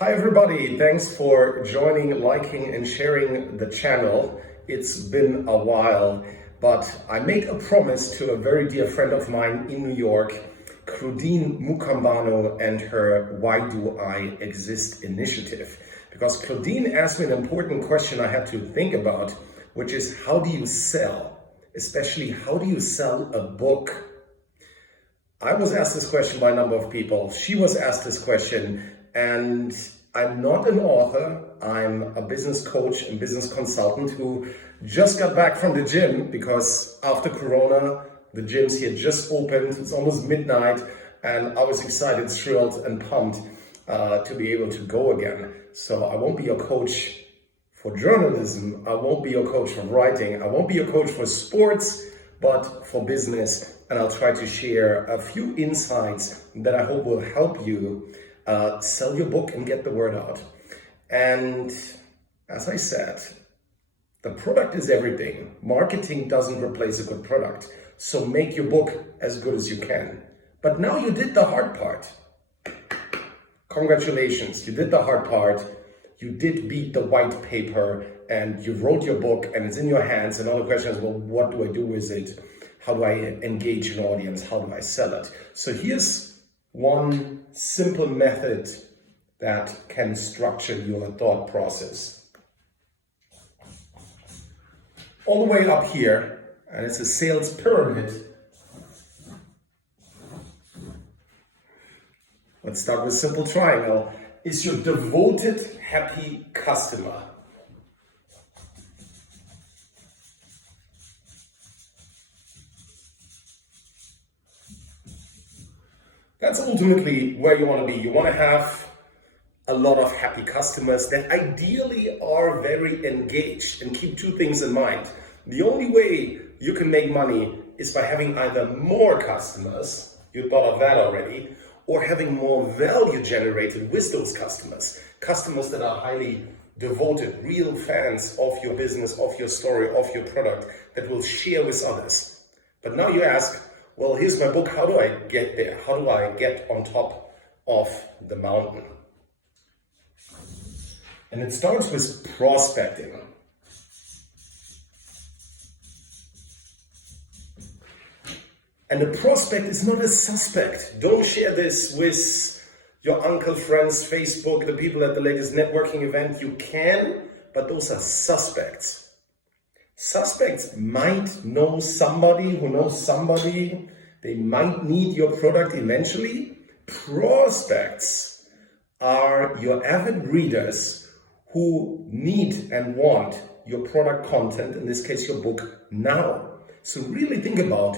Hi everybody, thanks for joining, liking and sharing the channel. It's been a while, but I made a promise to a very dear friend of mine in New York, Claudine Mukambano, and her Why Do I Exist initiative. Because Claudine asked me an important question I had to think about, which is how do you sell? Especially how do you sell a book? I was asked this question by a number of people. She was asked this question, and I'm not an author. I'm a business coach and business consultant who just got back from the gym because after Corona, the gyms here just opened. It's almost midnight, and I was excited, thrilled, and pumped to be able to go again. So I won't be your coach for journalism. I won't be your coach for writing. I won't be your coach for sports, but for business. And I'll try to share a few insights that I hope will help you sell your book and get the word out. And as I said, the product is everything. Marketing doesn't replace a good product. So make your book as good as you can. But now you did the hard part. Congratulations, you did the hard part. You did beat the white paper and you wrote your book and it's in your hands. And all the question is, well, what do I do with it? How do I engage an audience? How do I sell it? So here's one simple method that can structure your thought process. All the way up here, and it's a sales pyramid. Let's start with a simple triangle. Is your devoted, happy customer. That's ultimately where you want to be. You want to have a lot of happy customers that ideally are very engaged. And keep two things in mind. The only way you can make money is by having either more customers, you thought of that already, or having more value generated with those customers. Customers that are highly devoted, real fans of your business, of your story, of your product, that will share with others. But now you ask, well, here's my book. How do I get there? How do I get on top of the mountain? And it starts with prospecting. And a prospect is not a suspect. Don't share this with your uncle, friends, Facebook, the people at the latest networking event. You can, but those are suspects. Suspects might know somebody who knows somebody. They might need your product eventually. Prospects are your avid readers who need and want your product content, in this case, your book, now. So really think about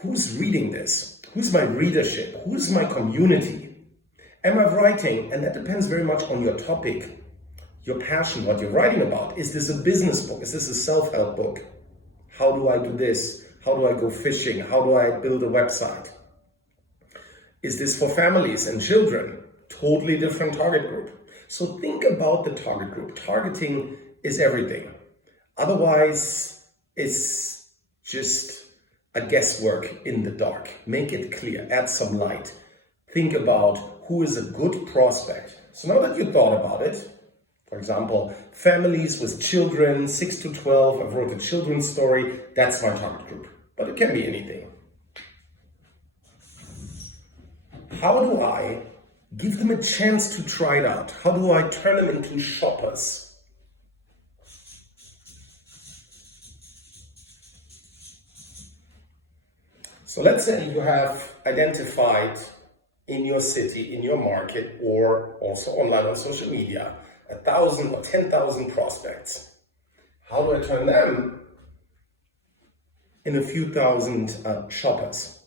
who's reading this? Who's my readership? Who's my community? Am I writing? And that depends very much on your topic, your passion, what you're writing about. Is this a business book? Is this a self-help book? How do I do this? How do I go fishing? How do I build a website? Is this for families and children? Totally different target group. So think about the target group. Targeting is everything. Otherwise, it's just a guesswork in the dark. Make it clear, add some light. Think about who is a good prospect. So now that you thought about it, for example, families with children, 6 to 12, I've wrote a children's story, that's my target group. But it can be anything. How do I give them a chance to try it out? How do I turn them into shoppers? So let's say you have identified in your city, in your market, or also online on social media, 1,000 or 10,000 prospects. How do I turn them in a few thousand shoppers?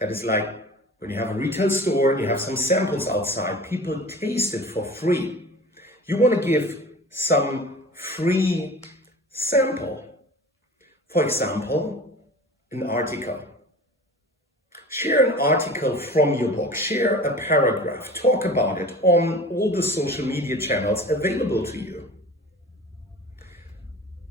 That is like when you have a retail store and you have some samples outside, people taste it for free. You want to give some free sample. For example, an article. Share an article from your book, share a paragraph, talk about it on all the social media channels available to you.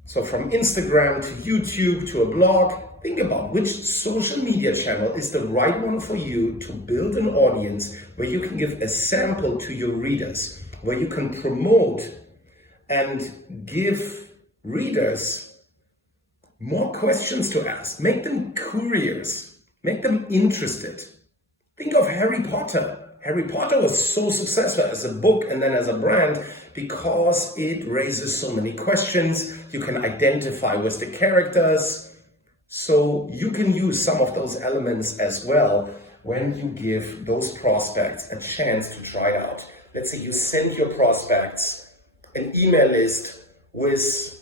So from Instagram to YouTube to a blog, think about which social media channel is the right one for you to build an audience where you can give a sample to your readers, where you can promote and give readers more questions to ask, make them curious, make them interested. Think of Harry Potter. Harry Potter was so successful as a book and then as a brand because it raises so many questions. You can identify with the characters. So you can use some of those elements as well when you give those prospects a chance to try out. Let's say you send your prospects an email list with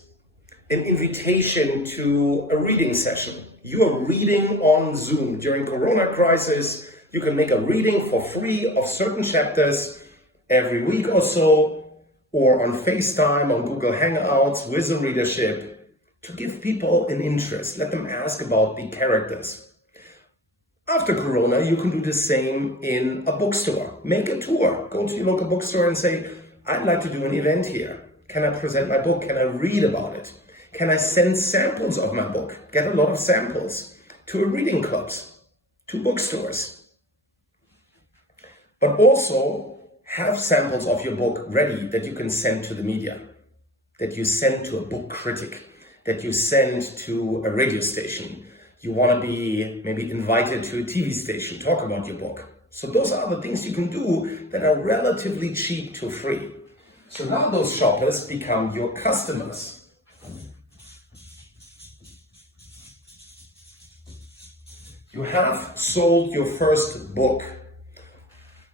an invitation to a reading session. You are reading on Zoom during Corona crisis. You can make a reading for free of certain chapters every week or so, or on FaceTime, on Google Hangouts with the readership to give people an interest. Let them ask about the characters. After Corona, you can do the same in a bookstore. Make a tour. Go to your local bookstore and say, I'd like to do an event here. Can I present my book? Can I read about it? Can I send samples of my book? Get a lot of samples to a reading clubs, to bookstores. But also have samples of your book ready that you can send to the media, that you send to a book critic, that you send to a radio station. You want to be maybe invited to a TV station, talk about your book. So those are the things you can do that are relatively cheap to free. So now those shoppers become your customers. You have sold your first book.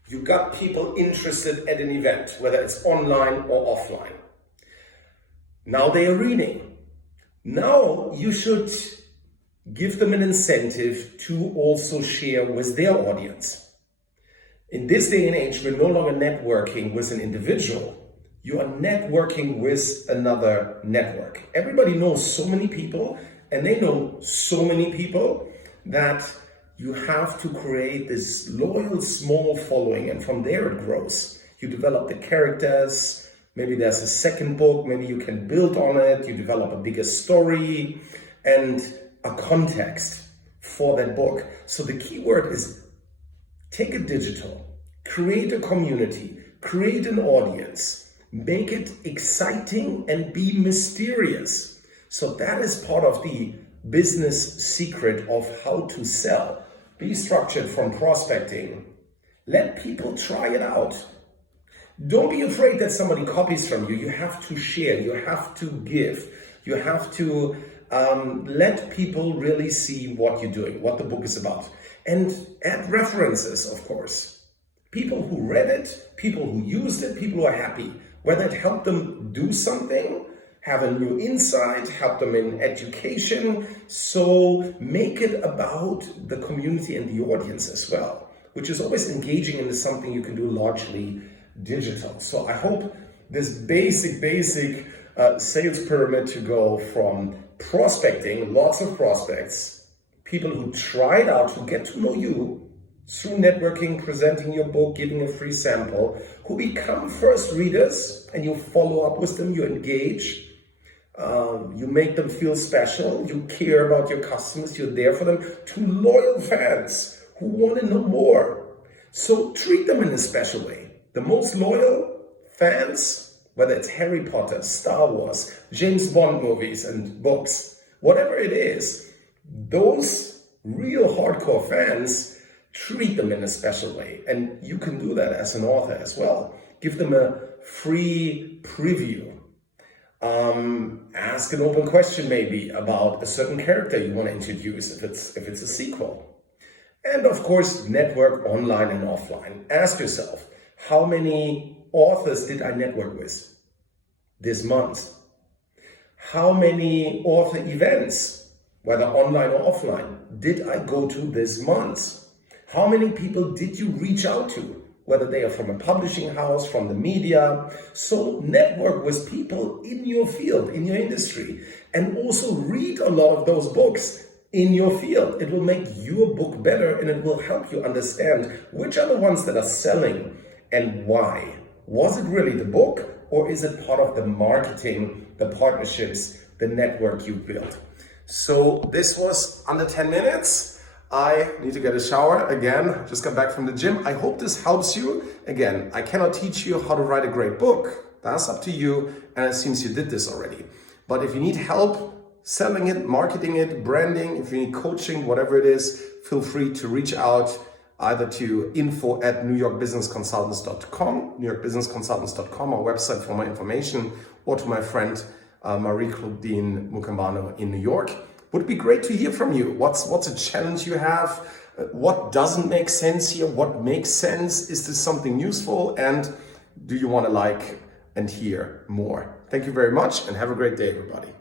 You got people interested at an event, whether it's online or offline. Now they are reading. Now you should give them an incentive to also share with their audience. In this day and age, we're no longer networking with an individual. You are networking with another network. Everybody knows so many people, and they know so many people that you have to create this loyal, small following, and from there it grows. You develop the characters, maybe there's a second book, maybe you can build on it, you develop a bigger story and a context for that book. So the key word is take it digital, create a community, create an audience, make it exciting and be mysterious. So that is part of the business secret of how to sell. Be structured from prospecting. Let people try it out. Don't be afraid that somebody copies from you. You have to share, you have to give, you have to let people really see what you're doing, what the book is about. And add references, of course. People who read it, people who used it, people who are happy. Whether it helped them do something, have a new insight, help them in education. So make it about the community and the audience as well, which is always engaging into something you can do largely digital. So I hope this basic sales pyramid to go from prospecting, lots of prospects, people who try it out, who get to know you through networking, presenting your book, giving a free sample, who become first readers, and you follow up with them, you engage. You make them feel special, you care about your customers, you're there for them, to loyal fans who want to know more. So treat them in a special way. The most loyal fans, whether it's Harry Potter, Star Wars, James Bond movies and books, whatever it is, those real hardcore fans, treat them in a special way. And you can do that as an author as well. Give them a free preview. Ask an open question maybe about a certain character you want to introduce if it's a sequel. And of course, network online and offline. Ask yourself, how many authors did I network with this month? How many author events, whether online or offline, did I go to this month? How many people did you reach out to? Whether they are from a publishing house, from the media. So network with people in your field, in your industry, and also read a lot of those books in your field. It will make your book better, and it will help you understand which are the ones that are selling and why. Was it really the book, or is it part of the marketing, the partnerships, the network you built? So this was under 10 minutes. I need to get a shower again. Just got back from the gym. I hope this helps you. Again, I cannot teach you how to write a great book. That's up to you. And it seems you did this already. But if you need help selling it, marketing it, branding, if you need coaching, whatever it is, feel free to reach out either to info@newyorkbusinessconsultants.com, newyorkbusinessconsultants.com, our website for more information, or to my friend Marie-Claudine Mukambano in New York. Would be great to hear from you. What's a challenge you have? What doesn't make sense here? What makes sense? Is this something useful? And do you want to like and hear more? Thank you very much and have a great day, everybody.